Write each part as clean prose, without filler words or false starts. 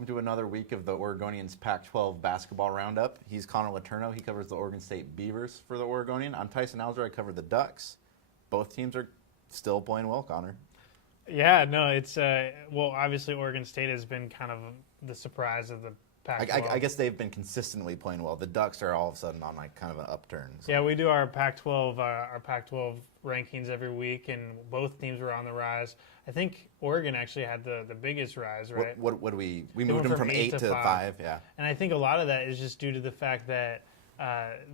welcome to another week of the Oregonians Pac-12 Basketball Roundup. He's Connor Letourneau. He covers the Oregon State Beavers for the Oregonian. I'm Tyson Alger. I cover the Ducks. Both teams are still playing well, Connor. Yeah, no, it's well, obviously Oregon State has been kind of the surprise of the Pac-12. I guess they've been consistently playing well. The Ducks are all of a sudden on like kind of an upturn. So. Yeah, we do our Pac-12 rankings every week, and both teams were on the rise. I think Oregon actually had the biggest rise, right? What do we moved them from 8 to 5, yeah. And I think a lot of that is just due to the fact that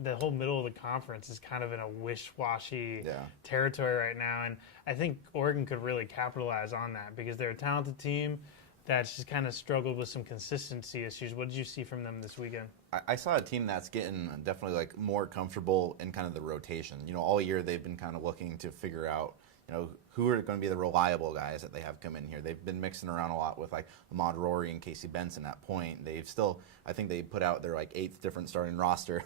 the whole middle of the conference is kind of in a wish-washy territory right now, and I think Oregon could really capitalize on that because they're a talented team that's just kind of struggled with some consistency issues. What did you see from them this weekend? I saw a team that's getting definitely like more comfortable in kind of the rotation. You know, all year they've been kind of looking to figure out, you know, who are going to be the reliable guys that they have come in here. They've been mixing around a lot with like Ahmad Rory and Casey Benson at point. They've still, I think they put out their like 8th different starting roster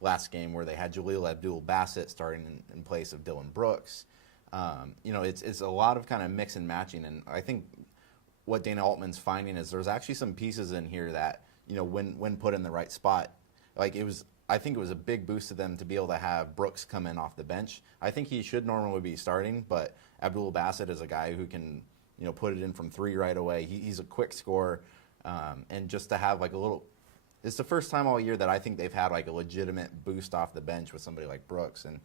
last game where they had Jaleel Abdul-Bassett starting in place of Dylan Brooks. You know, it's a lot of kind of mix and matching, and I think what Dana Altman's finding is there's actually some pieces in here that, you know, when put in the right spot, like I think it was a big boost to them to be able to have Brooks come in off the bench. I think he should normally be starting, but Abdul Bassett is a guy who can, you know, put it in from 3 right away. He's a quick scorer, and just to have like a little, it's the first time all year that I think they've had like a legitimate boost off the bench with somebody like Brooks. And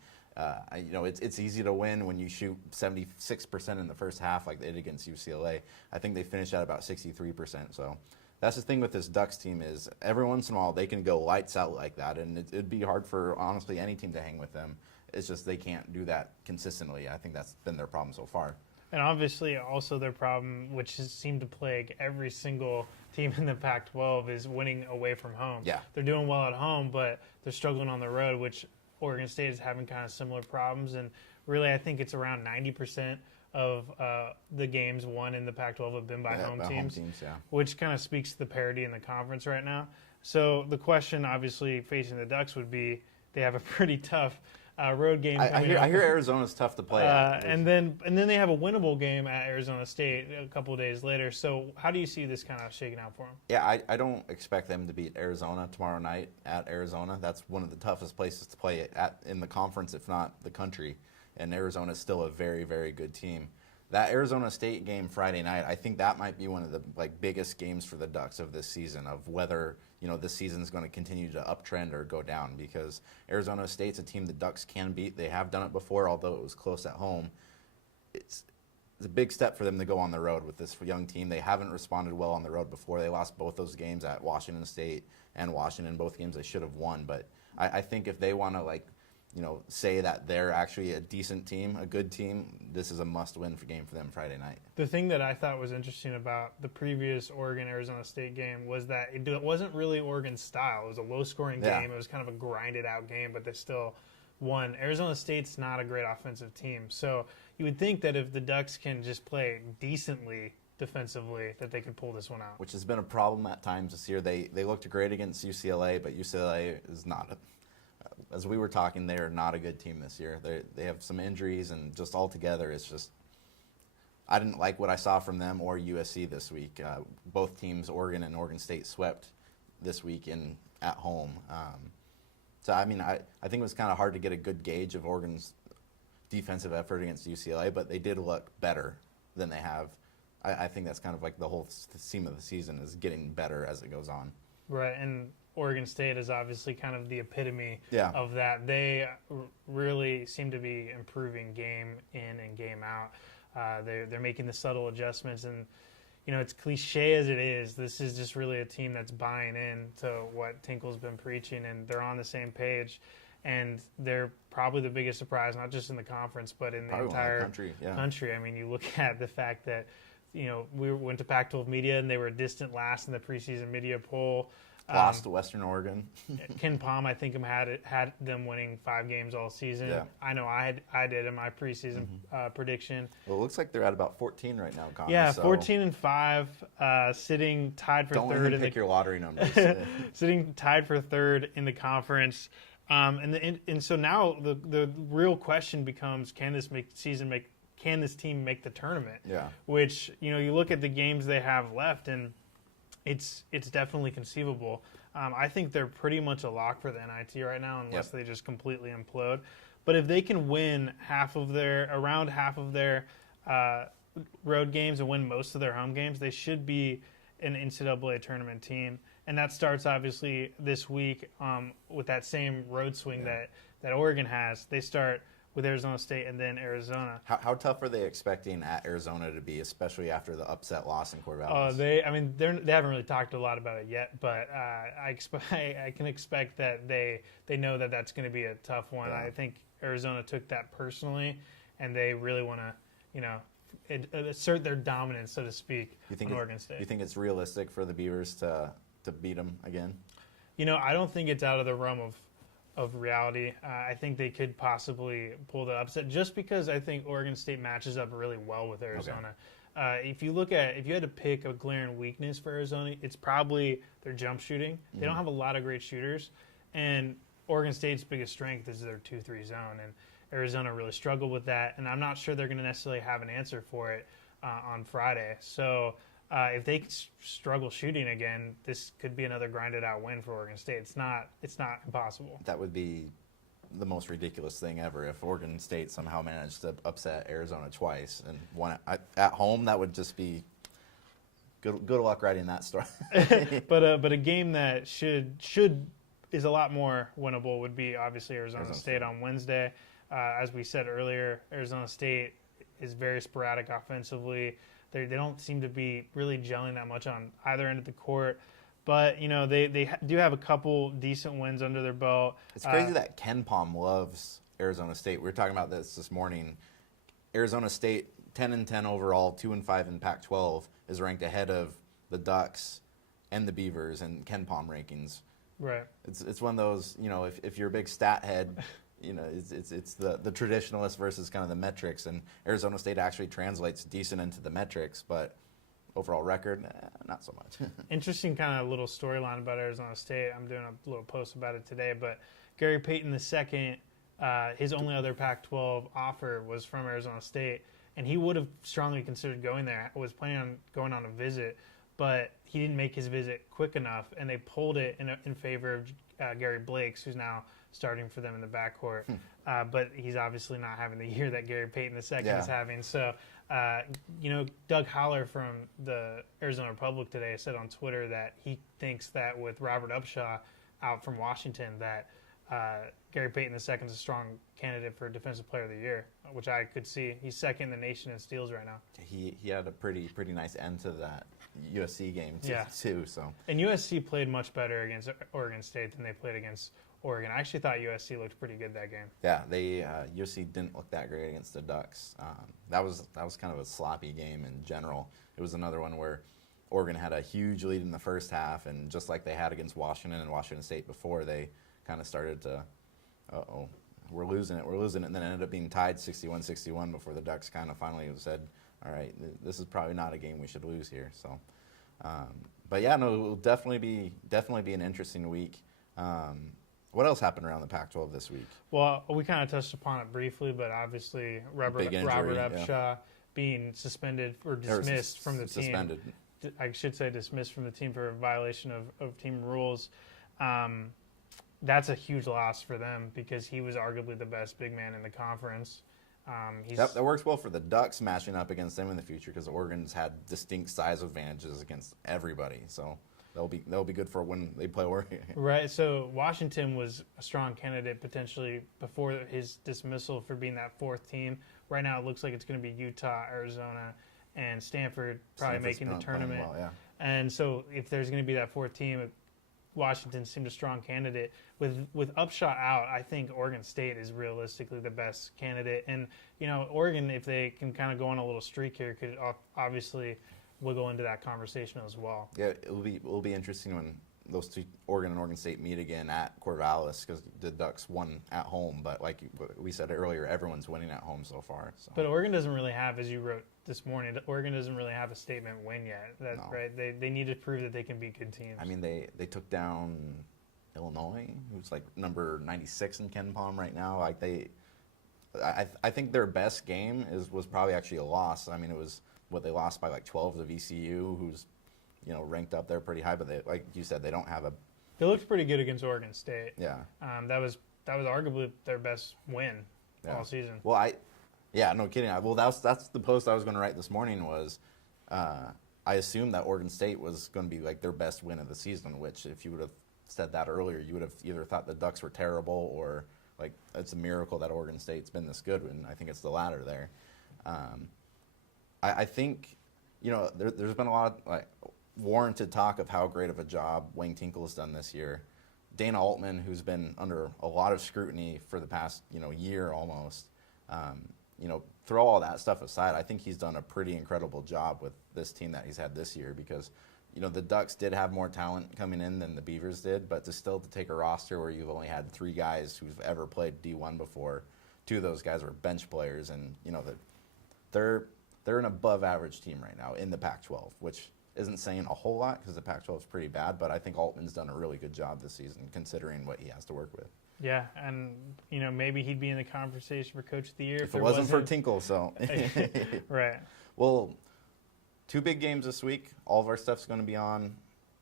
you know, it's easy to win when you shoot 76% in the first half like they did against UCLA. I think they finished at about 63%. So that's the thing with this Ducks team is every once in a while they can go lights out like that, and it'd be hard for honestly any team to hang with them. It's just they can't do that consistently. I think that's been their problem so far. And obviously also their problem, which has seemed to plague every single team in the Pac-12, is winning away from home. Yeah. They're doing well at home, but they're struggling on the road, which Oregon State is having kind of similar problems. And really I think it's around 90% of the games won in the Pac-12 have been by home teams, which kind of speaks to the parity in the conference right now. So the question obviously facing the Ducks would be they have a pretty tough road game. I hear Arizona's tough to play at. And then they have a winnable game at Arizona State a couple of days later. So how do you see this kind of shaking out for them? Yeah, I don't expect them to beat Arizona tomorrow night at Arizona. That's one of the toughest places to play in the conference, if not the country. And Arizona is still a very, very good team. That Arizona State game Friday night, I think that might be one of the like biggest games for the Ducks of this season, of whether, you know, this season is going to continue to uptrend or go down, because Arizona State's a team the Ducks can beat. They have done it before, although it was close at home. It's a big step for them to go on the road with this young team. They haven't responded well on the road before. They lost both those games at Washington State and Washington, both games they should have won. But I think if they want to, like, you know, say that they're actually a decent team, a good team, this is a must-win game for them Friday night. The thing that I thought was interesting about the previous Oregon-Arizona State game was that it wasn't really Oregon's style. It was a low-scoring game. It was kind of a grinded-out game, but they still won. Arizona State's not a great offensive team. So you would think that if the Ducks can just play decently defensively, that they could pull this one out. Which has been a problem at times this year. They looked great against UCLA, but UCLA is not as we were talking, they are not a good team this year. They have some injuries, and just altogether, it's just I didn't like what I saw from them or USC this week. Both teams, Oregon and Oregon State, swept this week at home. So, I mean, I think it was kind of hard to get a good gauge of Oregon's defensive effort against UCLA, but they did look better than they have. I think that's kind of like the whole theme of the season is getting better as it goes on. Right, and Oregon State is obviously kind of the epitome of that. They really seem to be improving game in and game out. They're making the subtle adjustments, and you know, it's cliche as it is, this is just really a team that's buying in to what Tinkle's been preaching, and they're on the same page. And they're probably the biggest surprise, not just in the conference, but in the entire country. I mean, you look at the fact that, you know, we went to Pac-12 media and they were distant last in the preseason media poll. Lost to Western Oregon. Ken Palm, I think, had them winning 5 games all season. Yeah. I know I did in my preseason prediction. Well, it looks like they're at about 14 right now, Connor. Yeah, 14-5, sitting tied for third. Don't pick your lottery numbers. Sitting tied for third in the conference. And so now the real question becomes: can this team make the tournament? Yeah. Which, you know, you look at the games they have left, and It's definitely conceivable. I think they're pretty much a lock for the NIT right now, unless they just completely implode. But if they can win around half of their road games and win most of their home games, they should be an NCAA tournament team. And that starts obviously this week with that same road swing that Oregon has. They start with Arizona State and then Arizona. How tough are they expecting at Arizona to be, especially after the upset loss in Corvallis? They haven't really talked a lot about it yet, but I can expect that they know that that's going to be a tough one. I think Arizona took that personally, and they really want to, assert their dominance, so to speak, on Oregon State. You think it's realistic for the Beavers to beat them again? I don't think it's out of the realm of reality. I think they could possibly pull the upset just because I think Oregon State matches up really well with Arizona. Okay. If you had to pick a glaring weakness for Arizona, it's probably their jump shooting. They don't have a lot of great shooters, and Oregon State's biggest strength is their 2-3 zone, and Arizona really struggled with that, and I'm not sure they're going to necessarily have an answer for it on Friday. So if they struggle shooting again, this could be another grinded out win for Oregon State. It's not impossible. That would be the most ridiculous thing ever if Oregon State somehow managed to upset Arizona twice and won at home. That would just be good luck writing that story. but a game that is a lot more winnable would be obviously Arizona State on Wednesday. As we said earlier, Arizona State is very sporadic offensively. They don't seem to be really gelling that much on either end of the court. But, they do have a couple decent wins under their belt. It's crazy that Ken Palm loves Arizona State. We were talking about this morning. Arizona State, 10-10 overall, 2-5 in Pac-12, is ranked ahead of the Ducks and the Beavers in Ken Palm rankings. Right. It's one of those, if you're a big stat head, it's the traditionalist versus kind of the metrics, and Arizona State actually translates decent into the metrics, but overall record, not so much. Interesting kind of little storyline about Arizona State. I'm doing a little post about it today, but Gary Payton II, his only other Pac-12 offer was from Arizona State, and he would have strongly considered going there, was planning on going on a visit, but he didn't make his visit quick enough, and they pulled it in favor of Gary Blakes, who's now starting for them in the backcourt. But he's obviously not having the year that Gary Payton II is having. So, Doug Holler from the Arizona Republic today said on Twitter that he thinks that with Robert Upshaw out from Washington that Gary Payton II is a strong candidate for Defensive Player of the Year, which I could see. He's second in the nation in steals right now. He had a pretty nice end to that USC game too. So, and USC played much better against Oregon State than they played against Oregon. I actually thought USC looked pretty good that game. Yeah, USC didn't look that great against the Ducks. That was kind of a sloppy game in general. It was another one where Oregon had a huge lead in the first half, and just like they had against Washington and Washington State before, they kind of started to, we're losing it, and then ended up being tied 61-61 before the Ducks kind of finally said, all right, this is probably not a game we should lose here. So, but yeah, no, it will definitely be an interesting week. What else happened around the Pac-12 this week? Well, we kind of touched upon it briefly, but obviously Robert Upshaw being suspended or dismissed from the team. Suspended. I should say dismissed from the team for a violation of team rules. That's a huge loss for them because he was arguably the best big man in the conference. That works well for the Ducks matching up against them in the future because Oregon's had distinct size advantages against everybody. So they'll be good for when they play Oregon. Right. So Washington was a strong candidate potentially before his dismissal for being that fourth team. Right now it looks like it's going to be Utah, Arizona, and Stanford making the tournament. Well, yeah. And so if there's going to be that fourth team, Washington seemed a strong candidate. With Upshaw out, I think Oregon State is realistically the best candidate. And, Oregon, if they can kind of go on a little streak here, could obviously wiggle into that conversation as well. Yeah, it will be interesting when those two, Oregon and Oregon State, meet again at Corvallis because the Ducks won at home. But like we said earlier, everyone's winning at home so far. So. But Oregon doesn't really have, as you wrote this morning, Oregon doesn't really have a statement win yet. No. Right? They need to prove that they can beat good teams. I mean, they took down Illinois, who's like number 96 in Ken Palm right now. Like I think their best game was probably actually a loss. I mean, it was they lost by like 12 to VCU, who's ranked up there pretty high. But they, like you said, they don't have a. They looked pretty good against Oregon State. Yeah. That was arguably their best win all season. Well, no kidding. That's the post I was going to write this morning was. I assumed that Oregon State was going to be like their best win of the season, which if you would have said that earlier, you would have either thought the Ducks were terrible or like it's a miracle that Oregon State's been this good, and I think it's the latter there. I think, there's been a lot of like warranted talk of how great of a job Wayne Tinkle has done this year. Dana Altman, who's been under a lot of scrutiny for the past, year almost, throw all that stuff aside, I think he's done a pretty incredible job with this team that he's had this year because, the Ducks did have more talent coming in than the Beavers did, but to take a roster where you've only had 3 guys who've ever played D1 before, 2 of those guys were bench players, and, they're an above average team right now in the Pac-12, which isn't saying a whole lot because the Pac-12 is pretty bad, but I think Altman's done a really good job this season considering what he has to work with. Yeah, and maybe he'd be in the conversation for Coach of the Year if it wasn't for Tinkle. So right. Well, 2 big games this week. All of our stuff's going to be on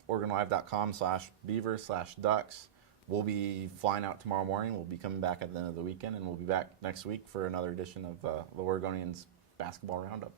OregonLive.com/Beavers/Ducks. We'll be flying out tomorrow morning. We'll be coming back at the end of the weekend, and we'll be back next week for another edition of the Oregonians Basketball Roundup.